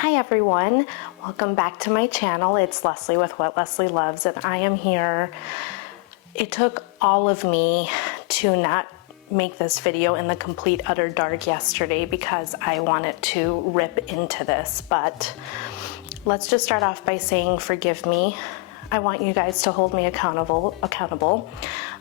Hi everyone, welcome back to my channel. It's Leslye with What Leslye Loves, and I am here. It took all of me to not make this video in the complete utter dark yesterday because I wanted to rip into this, but let's just start off by saying forgive me. I want you guys to hold me accountable.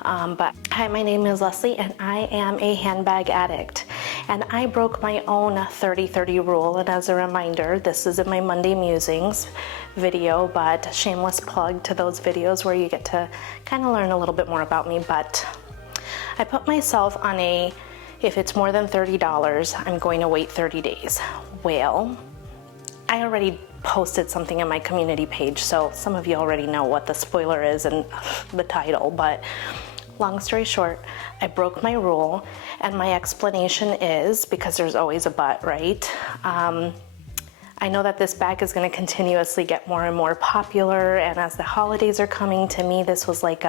But hi, my name is Leslye and I am a handbag addict. And I broke my own 30-30 rule, and as a reminder, this is in my Monday Musings video, but shameless plug to those videos where you get to kind of learn a little bit more about me. But I put myself on if it's more than $30, I'm going to wait 30 days. Well, I already posted something in my community page, so some of you already know what the spoiler is and the title, but long story short, I broke my rule, and my explanation is, because there's always a but, right? I know that this bag is going to continuously get more and more popular, and as the holidays are coming, to me this was like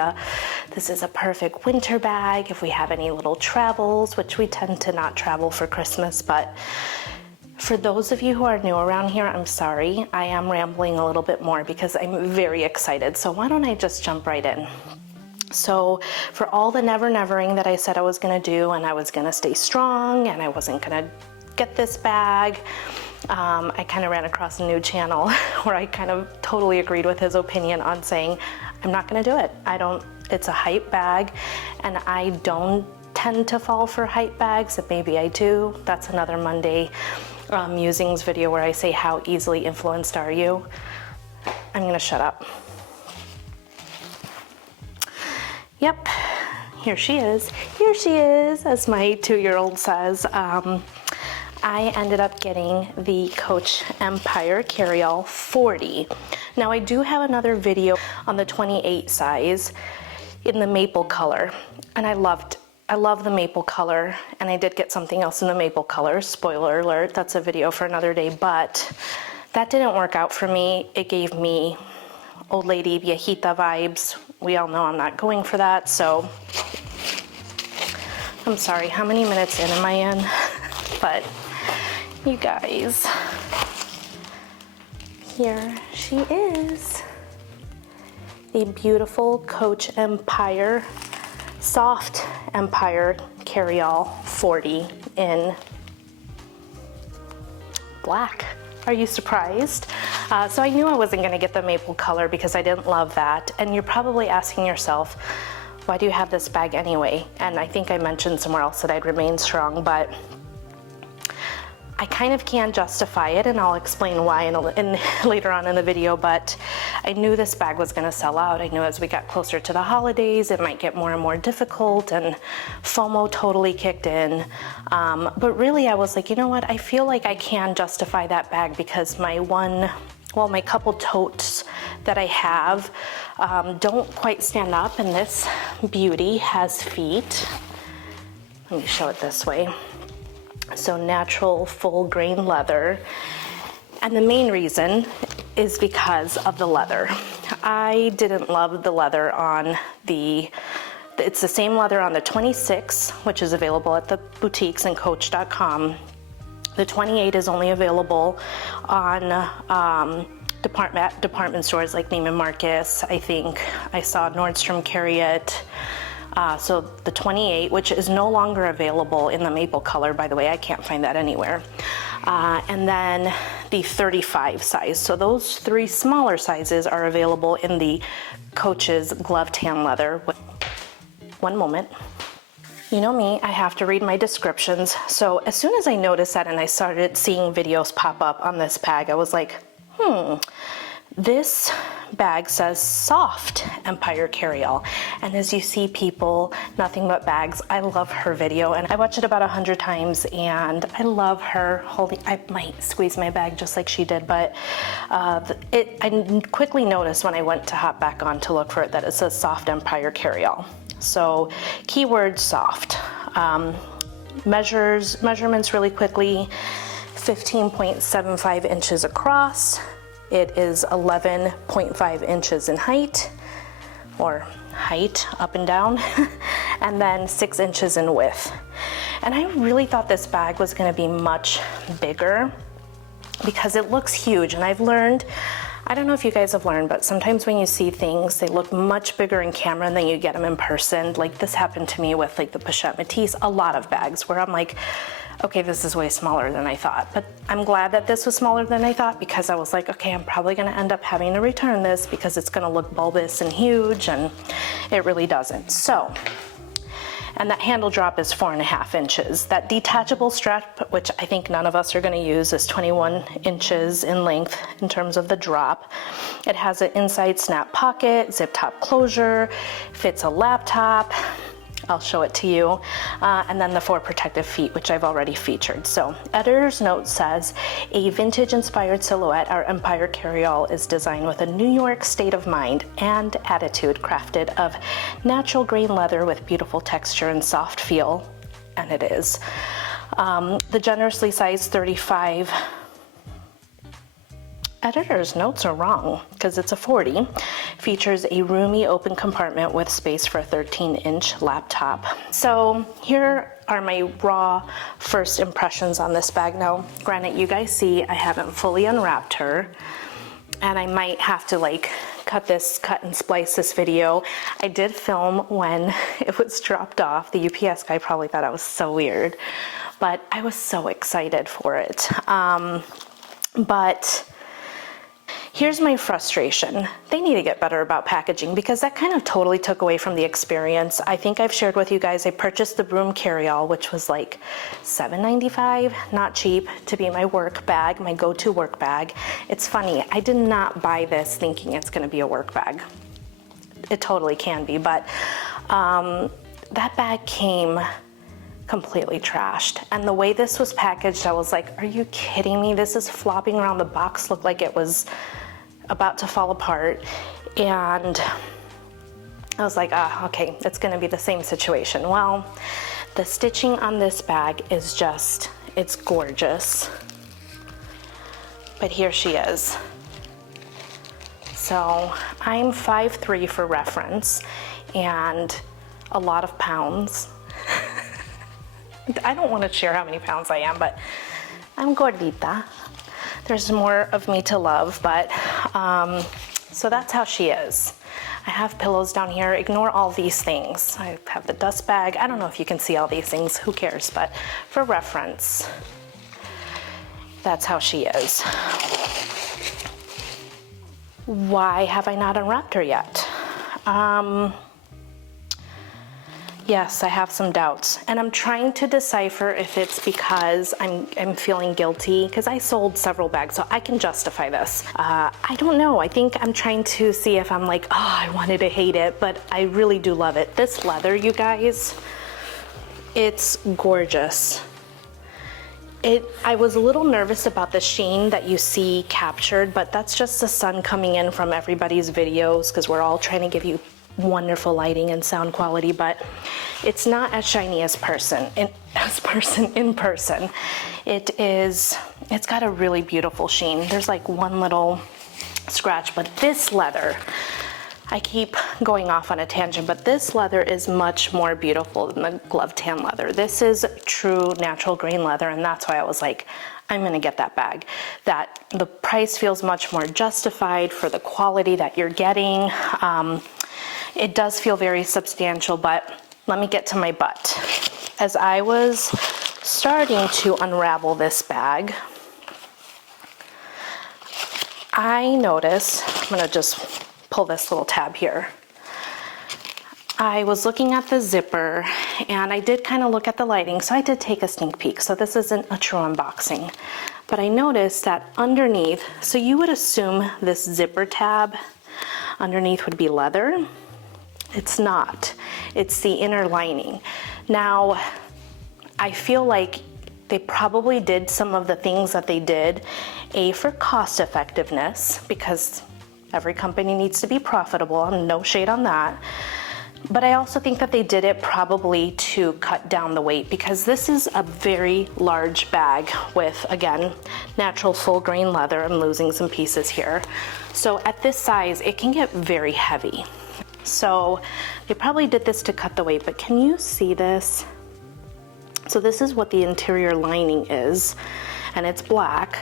this is a perfect winter bag if we have any little travels, which we tend to not travel for Christmas. But for those of you who are new around here, I'm sorry, I am rambling a little bit more because I'm very excited. So why don't I just jump right in? So for all the nevering that I said I was gonna do, and I was gonna stay strong, and I wasn't gonna get this bag, I kind of ran across a new channel where I kind of totally agreed with his opinion on saying, I'm not gonna do it. It's a hype bag, and I don't tend to fall for hype bags, and maybe I do. That's another Monday Musings video where I say, how easily influenced are you? I'm gonna shut up. Yep, here she is, as my 2-year-old says. I ended up getting the Coach Empire Carryall 40. Now I do have another video on the 28 size in the maple color, and I love the maple color, and I did get something else in the maple color. Spoiler alert, that's a video for another day, but that didn't work out for me. It gave me old lady viejita vibes. We all know I'm not going for that, so I'm sorry, how many minutes in am I in? But you guys, here she is. The beautiful Coach Empire, soft Empire Carryall 40 in black. Are you surprised? So I knew I wasn't gonna get the maple color because I didn't love that. And you're probably asking yourself, why do you have this bag anyway? And I think I mentioned somewhere else that I'd remain strong, but I kind of can justify it, and I'll explain why in later on in the video, but I knew this bag was gonna sell out. I knew as we got closer to the holidays, it might get more and more difficult, and FOMO totally kicked in. But really I was like, you know what? I feel like I can justify that bag because my couple totes that I have don't quite stand up, and this beauty has feet. Let me show it this way. So natural full grain leather, and the main reason is because of the leather. I didn't love the leather on it's the same leather on the 26, which is available at the boutiques and coach.com. The 28 is only available on department stores like Neiman Marcus. I think I saw Nordstrom carry it. So the 28, which is no longer available in the maple color, by the way, I can't find that anywhere. And then the 35 size. So those 3 smaller sizes are available in the Coach's glove tan leather. One moment. You know me, I have to read my descriptions. So as soon as I noticed that and I started seeing videos pop up on this bag, I was like, this bag says soft Empire Carryall. And as you see, people, nothing but bags. I love her video, and I watched it about 100 times, and I love her holding. I might squeeze my bag just like she did, but I quickly noticed when I went to hop back on to look for it that it says soft Empire Carryall. So keyword soft. Measurements really quickly, 15.75 inches across. It is 11.5 inches in height, or height up and down, and then 6 inches in width. And I really thought this bag was gonna be much bigger. because it looks huge. And I've learned, I don't know if you guys have learned, but sometimes when you see things, they look much bigger in camera than you get them in person. Like this happened to me with like the Pochette Matisse, a lot of bags where I'm like, okay, this is way smaller than I thought. But I'm glad that this was smaller than I thought, because I was like, okay, I'm probably gonna end up having to return this because it's gonna look bulbous and huge, and it really doesn't. So, and that handle drop is 4.5 inches. That detachable strap, which I think none of us are gonna use, is 21 inches in length in terms of the drop. It has an inside snap pocket, zip top closure, fits a laptop. I'll show it to you. And then the 4 protective feet, which I've already featured. So editor's note says, a vintage inspired silhouette, our Empire Carryall is designed with a New York state of mind and attitude, crafted of natural grain leather with beautiful texture and soft feel. And it is. The generously sized 35, editor's notes are wrong because it's a 40. Features a roomy open compartment with space for a 13-inch laptop. So here are my raw first impressions on this bag. Now, granted, you guys see I haven't fully unwrapped her, and I might have to like cut and splice this video. I did film when it was dropped off. The UPS guy probably thought I was so weird, but I was so excited for it. But here's my frustration. They need to get better about packaging, because that kind of totally took away from the experience. I think I've shared with you guys, I purchased the broom Carryall, which was like $7.95, not cheap, to be my work bag, my go-to work bag. It's funny, I did not buy this thinking it's gonna be a work bag. It totally can be, but that bag came completely trashed. And the way this was packaged, I was like, are you kidding me? This is flopping around. The box looked like it was about to fall apart. And I was like, okay, it's gonna be the same situation. Well, the stitching on this bag is just, it's gorgeous. But here she is. So I'm 5'3" for reference, and a lot of pounds. I don't want to share how many pounds I am, but I'm gordita. There's more of me to love, but so that's how she is. I have pillows down here. Ignore all these things. I have the dust bag. I don't know if you can see all these things. Who cares? But for reference, that's how she is. Why have I not unwrapped her yet? Yes, I have some doubts, and I'm trying to decipher if it's because I'm feeling guilty, because I sold several bags, so I can justify this. I don't know. I think I'm trying to see if I'm like, oh, I wanted to hate it, but I really do love it. This leather, you guys, it's gorgeous. I was a little nervous about the sheen that you see captured, but that's just the sun coming in from everybody's videos, because we're all trying to give you wonderful lighting and sound quality, but it's not as shiny as in person. It's got a really beautiful sheen. There's like one little scratch, but this leather, I keep going off on a tangent, but this leather is much more beautiful than the glove tan leather. This is true natural grain leather, and that's why I was like, I'm gonna get that bag. That the price feels much more justified for the quality that you're getting. It does feel very substantial, but let me get to my butt. As I was starting to unravel this bag, I noticed, I'm gonna just pull this little tab here. I was looking at the zipper, and I did kind of look at the lighting, so I did take a sneak peek. So this isn't a true unboxing, but I noticed that underneath, so you would assume this zipper tab underneath would be leather. It's not. It's the inner lining. Now, I feel like they probably did some of the things that they did, for cost effectiveness, because every company needs to be profitable, and no shade on that. But I also think that they did it probably to cut down the weight, because this is a very large bag with, again, natural full grain leather. I'm losing some pieces here. So at this size, it can get very heavy. So they probably did this to cut the weight, but can you see this? So this is what the interior lining is, and it's black.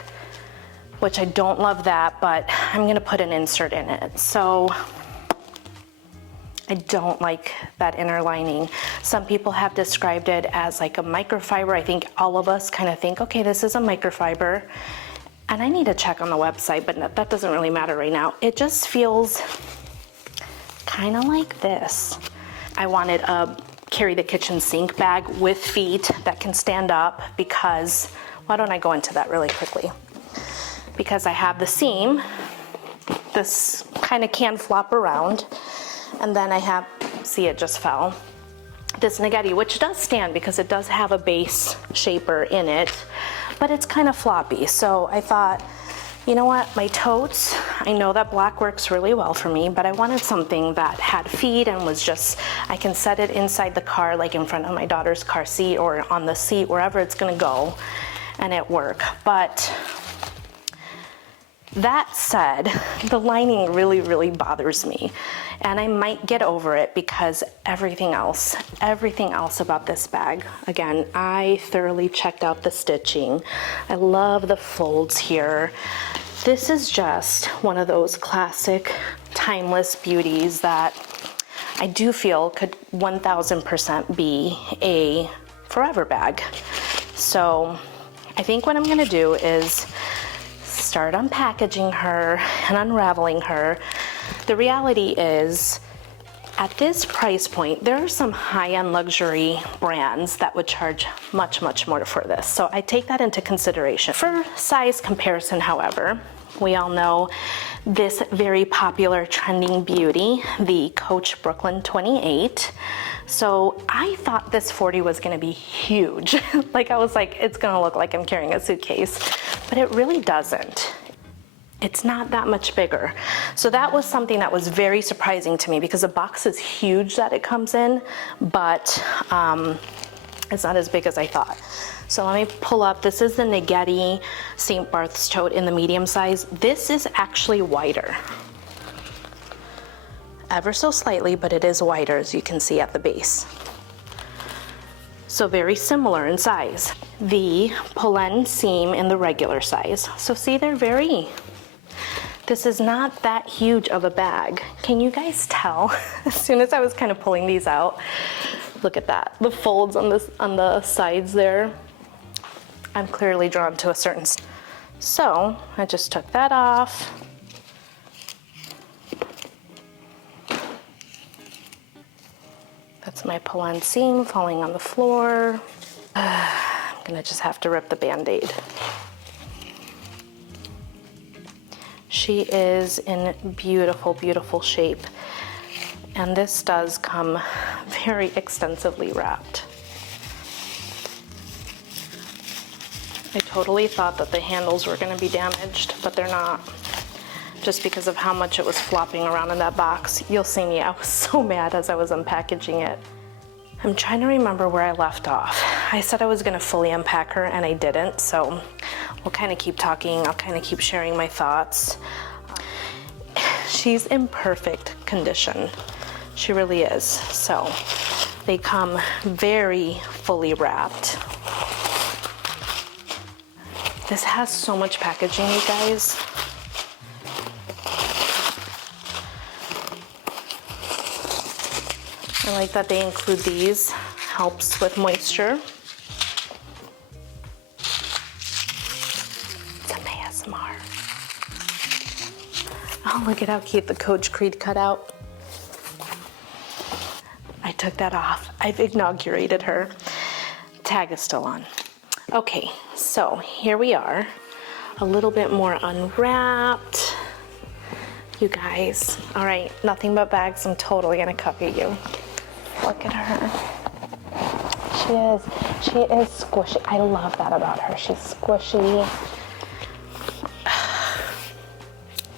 which I don't love that, but I'm gonna put an insert in it. So I don't like that inner lining. Some people have described it as like a microfiber. I think all of us kind of think, okay, this is a microfiber. And I need to check on the website, but that doesn't really matter right now. It just feels kind of like this. I wanted a carry the kitchen sink bag with feet that can stand up because, why don't I go into that really quickly? Because I have the seam, this kind of can flop around. And then I have, see, it just fell, this Naghetti, which does stand because it does have a base shaper in it, but it's kind of floppy. So I thought, you know what, my totes, I know that black works really well for me, but I wanted something that had feet and was just, I can set it inside the car, like in front of my daughter's car seat or on the seat, wherever it's gonna go, and it work. But that said, the lining really, really bothers me. And I might get over it because everything else about this bag, again, I thoroughly checked out the stitching. I love the folds here. This is just one of those classic, timeless beauties that I do feel could 1000% be a forever bag. So I think what I'm gonna do is start unpackaging her and unraveling her. The reality is, at this price point, there are some high-end luxury brands that would charge much, much more for this. So I take that into consideration. For size comparison, however, we all know this very popular trending beauty, the Coach Brooklyn 28. So I thought this 40 was gonna be huge. Like I was like, it's gonna look like I'm carrying a suitcase, but it really doesn't. It's not that much bigger. So that was something that was very surprising to me because the box is huge that it comes in, but it's not as big as I thought. So let me pull up, this is the Naghetti St. Barth's tote in the medium size. This is actually wider. Ever so slightly, but it is wider, as you can see at the base. So very similar in size. The Pollen seam in the regular size. So see, they're very, this is not that huge of a bag. Can you guys tell? As soon as I was kind of pulling these out, look at that. The folds on the sides there. I'm clearly drawn to a certain, so I just took that off. That's my Pollen seam falling on the floor. I'm gonna just have to rip the Band-Aid. She is in beautiful, beautiful shape. And this does come very extensively wrapped. I totally thought that the handles were gonna be damaged, but they're not. Just because of how much it was flopping around in that box. You'll see me, I was so mad as I was unpackaging it. I'm trying to remember where I left off. I said I was gonna fully unpack her and I didn't, so we'll kind of keep talking. I'll kind of keep sharing my thoughts. She's in perfect condition. She really is. So they come very fully wrapped. This has so much packaging, you guys. I like that they include these, helps with moisture. It's an ASMR. Oh, look at how cute the Coach Creed cut out. I took that off. I've inaugurated her. Tag is still on. Okay, so here we are. A little bit more unwrapped. You guys, all right, nothing but bags. I'm totally gonna cover you. Look at her. She is squishy. I love that about her. She's squishy.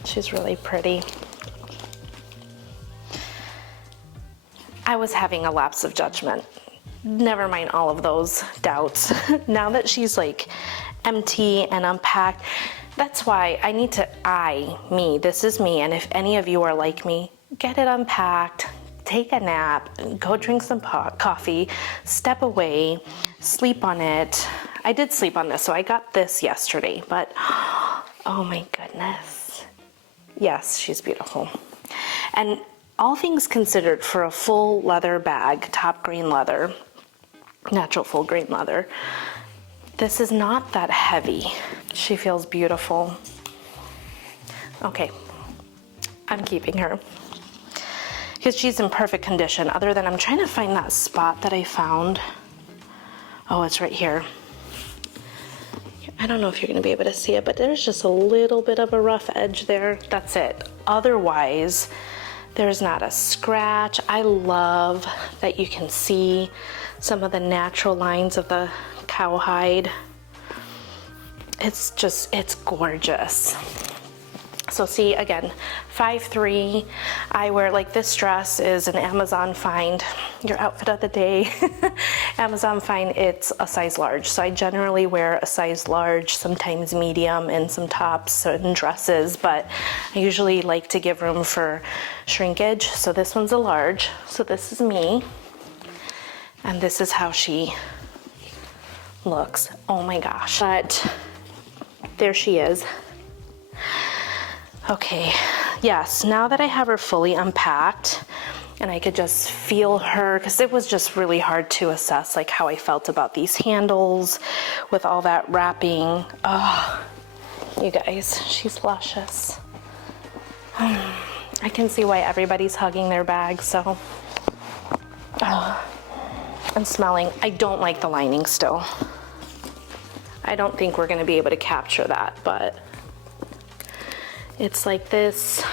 She's really pretty. I was having a lapse of judgment. Never mind all of those doubts. Now that she's like empty and unpacked, that's why I need to, this is me, and if any of you are like me, get it unpacked, take a nap, go drink some coffee, step away, sleep on it. I did sleep on this, so I got this yesterday, but Oh my goodness. Yes, she's beautiful. And all things considered, for a full leather bag, top grain leather, natural full grain leather, this is not that heavy. She feels beautiful. Okay, I'm keeping her because she's in perfect condition, other than I'm trying to find that spot that I found. Oh, it's right here. I don't know if you're gonna be able to see it, but there's just a little bit of a rough edge there. That's it. Otherwise, there's not a scratch. I love that you can see some of the natural lines of the cowhide. It's gorgeous. So see, again, 5'3". I wear, like, this dress is an Amazon find, your outfit of the day. Amazon find, it's a size large. So I generally wear a size large, sometimes medium, and some tops and dresses, but I usually like to give room for shrinkage. So this one's a large. So this is me. And this is how she looks. Oh my gosh. But there she is. Okay, yes, now that I have her fully unpacked and I could just feel her, because it was just really hard to assess like how I felt about these handles with all that wrapping. Oh, you guys, she's luscious. I can see why everybody's hugging their bag, so. Oh, and smelling. I don't like the lining still. I don't think we're gonna be able to capture that, but it's like this.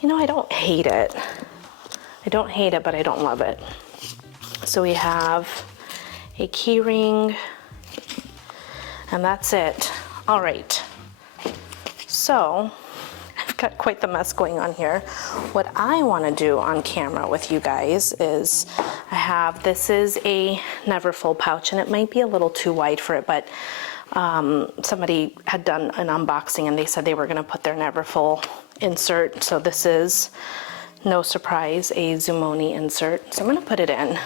You know, I don't hate it. I don't hate it, but I don't love it. So we have a key ring, and that's it. All right. So I've got quite the mess going on here. What I want to do on camera with you guys is this is a Neverfull pouch, and it might be a little too wide for it, but somebody had done an unboxing and they said they were going to put their Neverfull insert. So this is, no surprise, a Zumoni insert. So I'm going to put it in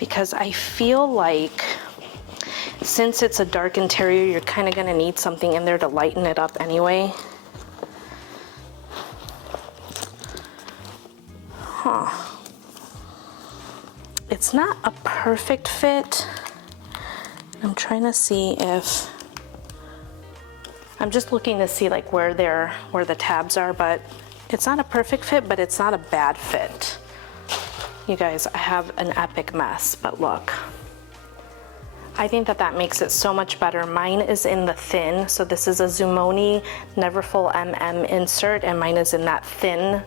because I feel like since it's a dark interior, you're kind of going to need something in there to lighten it up anyway. It's not a perfect fit. I'm trying to see if, I'm just looking to see like where the tabs are, but it's not a perfect fit, but it's not a bad fit. You guys, I have an epic mess, but look. I think that makes it so much better. Mine is in the thin, so this is a Zumoni Neverfull MM insert, and mine is in that thin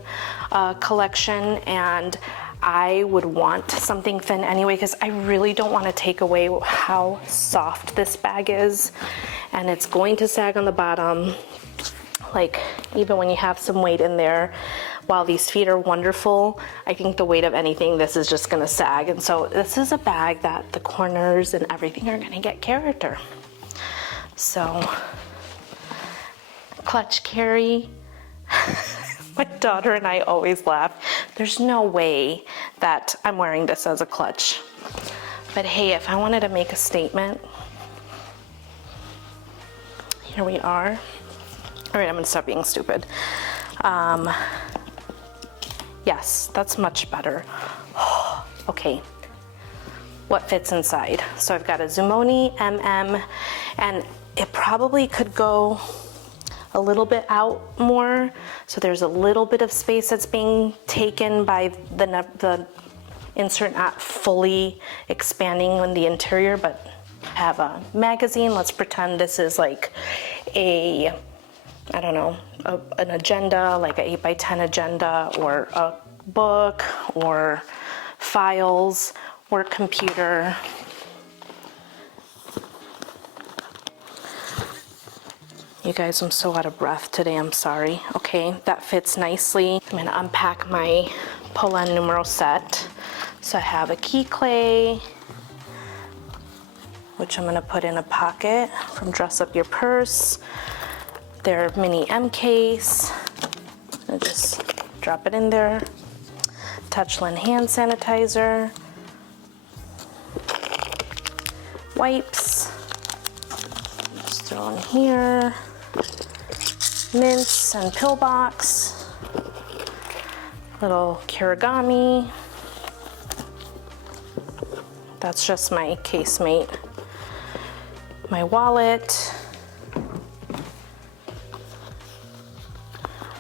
collection, and I would want something thin anyway because I really don't want to take away how soft this bag is, and it's going to sag on the bottom. Like, even when you have some weight in there, while these feet are wonderful, I think the weight of anything, this is just gonna sag. And so this is a bag that the corners and everything are gonna get character. So, clutch carry. My daughter and I always laugh. There's no way that I'm wearing this as a clutch. But hey, if I wanted to make a statement, here we are. All right, I'm gonna stop being stupid. Yes, that's much better. Okay, what fits inside? So I've got a Zumoni MM, and it probably could go a little bit out more. So there's a little bit of space that's being taken by the insert not fully expanding on the interior, but have a magazine. Let's pretend this is like a, I don't know, an agenda, like an 8x10 agenda, or a book, or files, work computer. You guys, I'm so out of breath today, I'm sorry. Okay, that fits nicely. I'm gonna unpack my Polen numero set. So I have a key clay, which I'm gonna put in a pocket from Dress Up Your Purse. Their mini M case. I just drop it in there. Touchland hand sanitizer. Wipes. Just throw in here. Mints and pillbox. Little kirigami. That's just my casemate. My wallet.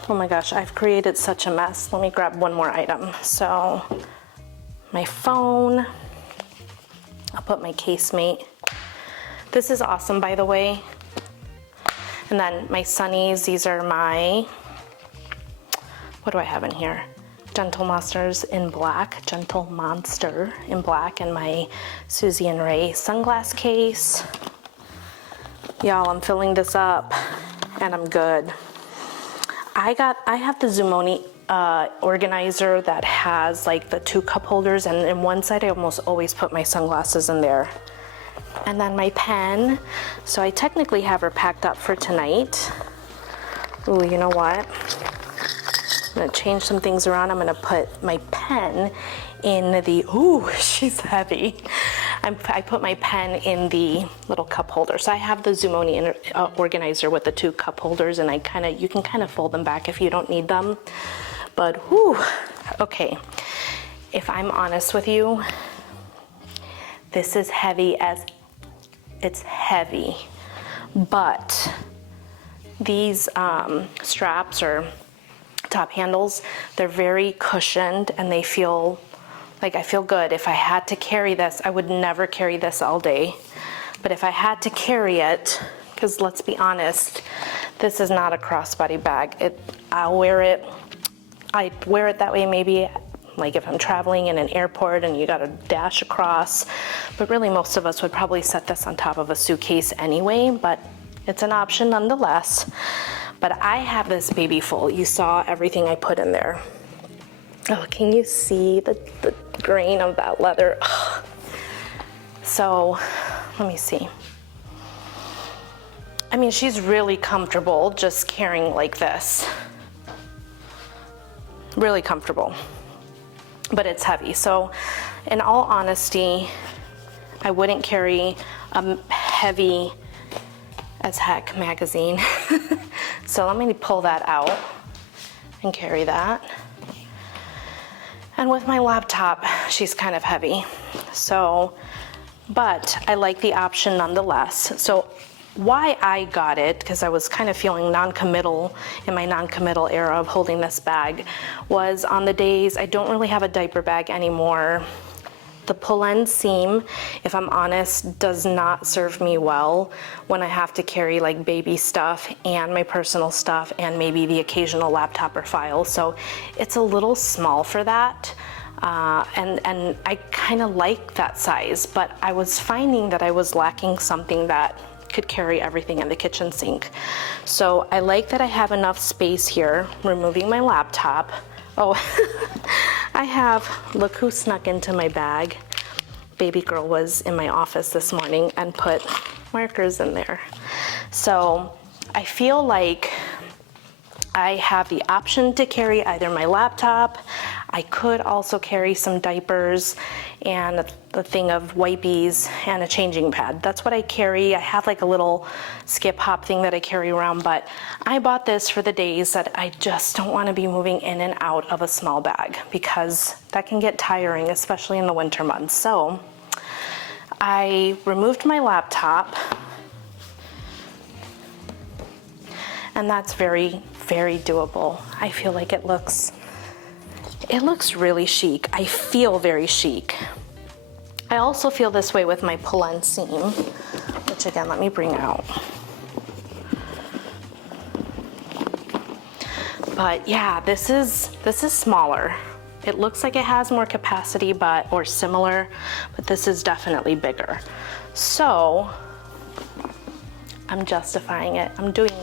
Oh my gosh, I've created such a mess. Let me grab one more item. So, my phone. I'll put my casemate. This is awesome, by the way. And then my sunnies, these are my, what do I have in here? Gentle Monsters in black, Gentle Monster in black, and my Susie and Ray sunglass case. Y'all, I'm filling this up and I'm good. I have the Zumoni organizer that has like the 2 cup holders, and in one side I almost always put my sunglasses in there. And then my pen. So I technically have her packed up for tonight. Ooh, you know what? I'm gonna change some things around. I'm gonna put my pen in the, ooh, she's heavy. I put my pen in the little cup holder. So I have the Zumoni organizer with the 2 cup holders, and you can kind of fold them back if you don't need them. But whew, okay. If I'm honest with you, this is heavy as, it's heavy. But these straps or top handles, they're very cushioned and they feel like I feel good. If I had to carry this, I would never carry this all day. But if I had to carry it, because let's be honest, this is not a crossbody bag. I'll wear it, I wear it that way maybe like if I'm traveling in an airport and you gotta dash across. But really most of us would probably set this on top of a suitcase anyway, but it's an option nonetheless. But I have this baby full. You saw everything I put in there. Oh, can you see the grain of that leather? Ugh. So, let me see. I mean, she's really comfortable just carrying like this. Really comfortable. But it's heavy. So, in all honesty, I wouldn't carry a heavy as heck magazine. So let me pull that out and carry that. And with my laptop, she's kind of heavy. So, but I like the option nonetheless. So why I got it, because I was kind of feeling non-committal in my non-committal era of holding this bag, was on the days I don't really have a diaper bag anymore. The pull-end seam, if I'm honest, does not serve me well when I have to carry like baby stuff and my personal stuff and maybe the occasional laptop or file. So it's a little small for that. And I kind of like that size, but I was finding that I was lacking something that could carry everything in the kitchen sink. So I like that I have enough space here, removing my laptop. Oh, I have, look who snuck into my bag. Baby girl was in my office this morning and put markers in there. So I feel like I have the option to carry either my laptop, I could also carry some diapers and the thing of wipies and a changing pad. That's what I carry. I have like a little skip hop thing that I carry around, but I bought this for the days that I just don't want to be moving in and out of a small bag because that can get tiring, especially in the winter months. So I removed my laptop, and that's very, very doable. I feel like it looks really chic. I feel very chic. I also feel this way with my pull-end seam, which again, let me bring out. But yeah, this is smaller. It looks like it has more capacity, or similar, but this is definitely bigger. So I'm justifying it. I'm doing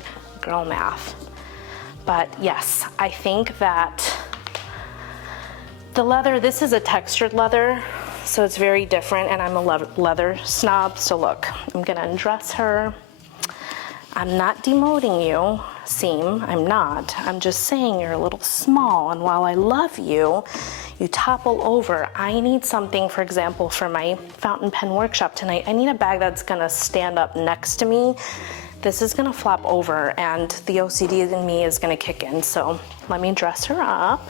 girl math. But yes, I think that the leather, this is a textured leather, so it's very different, and I'm a leather snob. So look, I'm gonna undress her. I'm not demoting you, seam, I'm not. I'm just saying you're a little small, and while I love you, you topple over. I need something, for example, for my fountain pen workshop tonight. I need a bag that's gonna stand up next to me this is gonna flop over and the OCD in me is gonna kick in. So let me dress her up.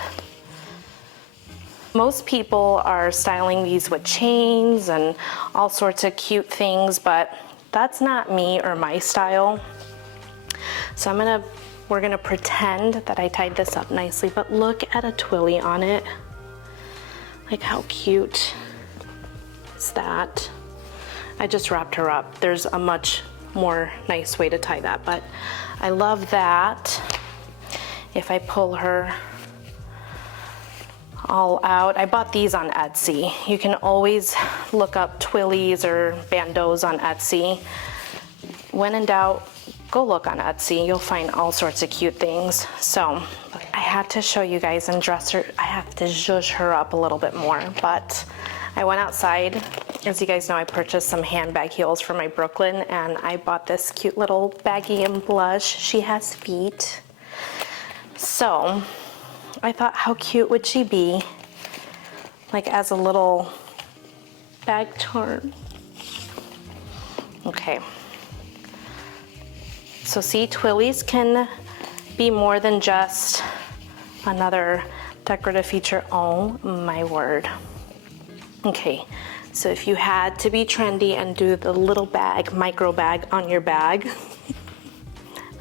Most people are styling these with chains and all sorts of cute things, but that's not me or my style. So we're gonna pretend that I tied this up nicely, but look at a twilly on it. Like, how cute is that? I just wrapped her up. There's a much more nice way to tie that, but I love that. If I pull her all out, I bought these on Etsy. You can always look up twillies or bandeaus on Etsy. When in doubt, go look on Etsy. You'll find all sorts of cute things. So I had to show you guys and dress her. I have to zhuzh her up a little bit more, but I went outside. As you guys know, I purchased some handbag heels for my Brooklyn, and I bought this cute little baggie in blush. She has feet. So I thought, how cute would she be? Like as a little bag charm. Okay. So see, twillies can be more than just another decorative feature. Oh my word. Okay, so if you had to be trendy and do the little bag, micro bag on your bag,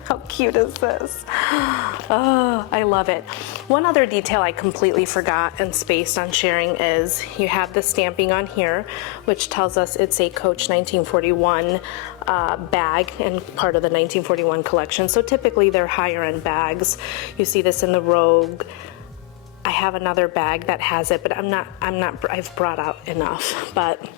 how cute is this? Oh, I love it. One other detail I completely forgot and spaced on sharing is you have the stamping on here, which tells us it's a Coach 1941 bag and part of the 1941 collection. So typically they're higher end bags. You see this in the Rogue. I have another bag that has it, but I've brought out enough, but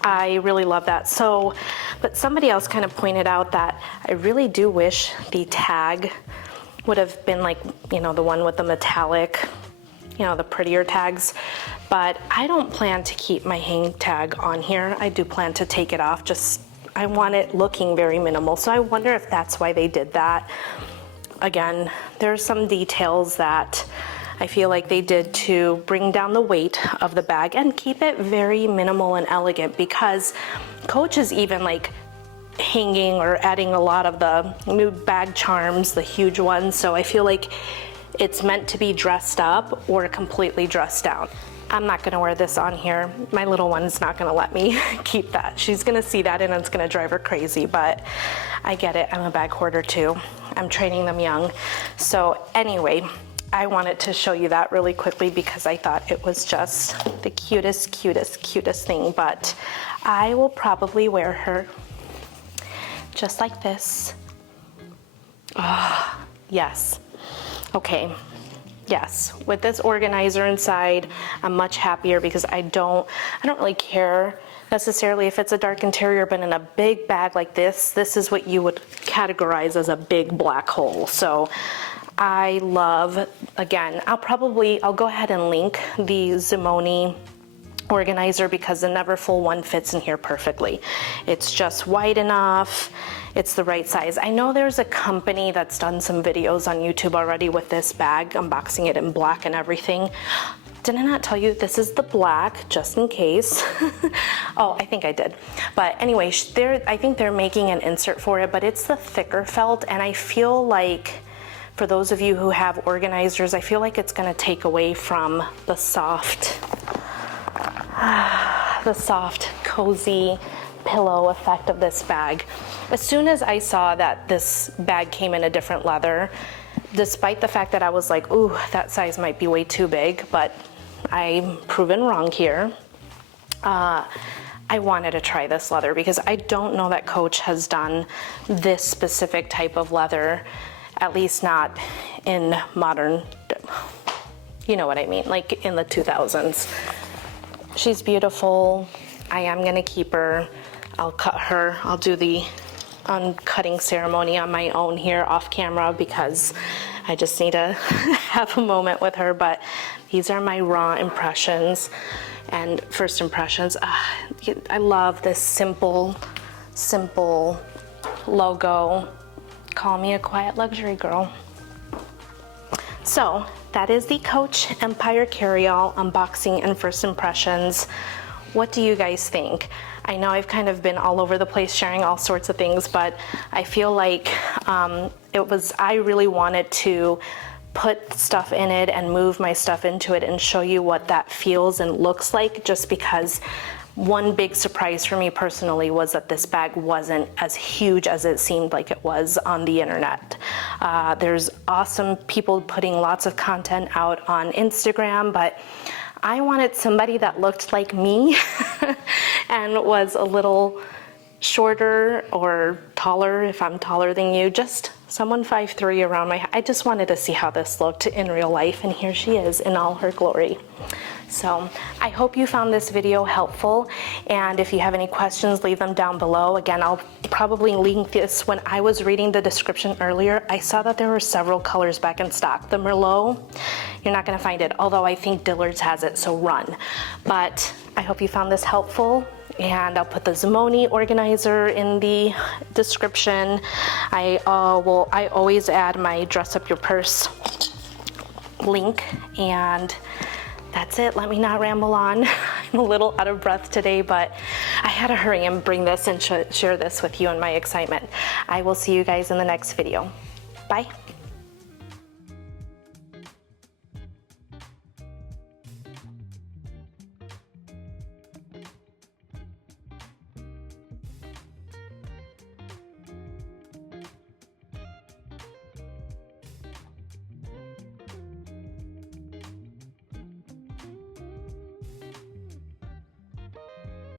I really love that. So, but somebody else kind of pointed out that I really do wish the tag would have been like, you know, the one with the metallic, you know, the prettier tags, but I don't plan to keep my hang tag on here. I do plan to take it off. Just, I want it looking very minimal. So I wonder if that's why they did that. Again, there's some details that I feel like they did to bring down the weight of the bag and keep it very minimal and elegant, because Coach is even like hanging or adding a lot of the new bag charms, the huge ones. So I feel like it's meant to be dressed up or completely dressed down. I'm not gonna wear this on here. My little one's not gonna let me keep that. She's gonna see that and it's gonna drive her crazy, but I get it. I'm a bag hoarder too. I'm training them young. So anyway, I wanted to show you that really quickly because I thought it was just the cutest, cutest, cutest thing, but I will probably wear her just like this. Oh, yes. Okay. Yes, with this organizer inside, I'm much happier because I don't really care necessarily if it's a dark interior, but in a big bag like this is what you would categorize as a big black hole. So I love, again, I'll go ahead and link the Zimone organizer because the Neverfull one fits in here perfectly. It's just wide enough. It's the right size. I know there's a company that's done some videos on YouTube already with this bag, unboxing it in black and everything. Did I not tell you this is the black, just in case? Oh, I think I did. But anyway, I think they're making an insert for it, but it's the thicker felt, and I feel like for those of you who have organizers, I feel like it's gonna take away from the soft, cozy pillow effect of this bag. As soon as I saw that this bag came in a different leather, despite the fact that I was like, ooh, that size might be way too big, but I'm proven wrong here. I wanted to try this leather because I don't know that Coach has done this specific type of leather, at least not in modern, you know what I mean, like in the 2000s. She's beautiful. I am gonna keep her. I'll cut her. I'll do the uncutting ceremony on my own here off camera because I just need to have a moment with her. But these are my raw impressions and first impressions. I love this simple logo. Call me a quiet luxury girl. So that is the Coach Empire Carryall unboxing and first impressions. What do you guys think? I know I've kind of been all over the place sharing all sorts of things, but I feel like I really wanted to put stuff in it and move my stuff into it and show you what that feels and looks like, just because one big surprise for me personally was that this bag wasn't as huge as it seemed like it was on the internet. There's awesome people putting lots of content out on Instagram, but I wanted somebody that looked like me and was a little shorter or taller, if I'm taller than you, just someone 5'3" around my height. I just wanted to see how this looked in real life, and here she is in all her glory. So I hope you found this video helpful, and if you have any questions, leave them down below. Again, I'll probably link this. When I was reading the description earlier, I saw that there were several colors back in stock. The Merlot, you're not gonna find it, although I think Dillard's has it, so run. But I hope you found this helpful, and I'll put the Zimoni organizer in the description. I always add my Dress Up Your Purse link, and that's it. Let me not ramble on. I'm a little out of breath today, but I had to hurry and bring this and share this with you in my excitement. I will see you guys in the next video. Bye.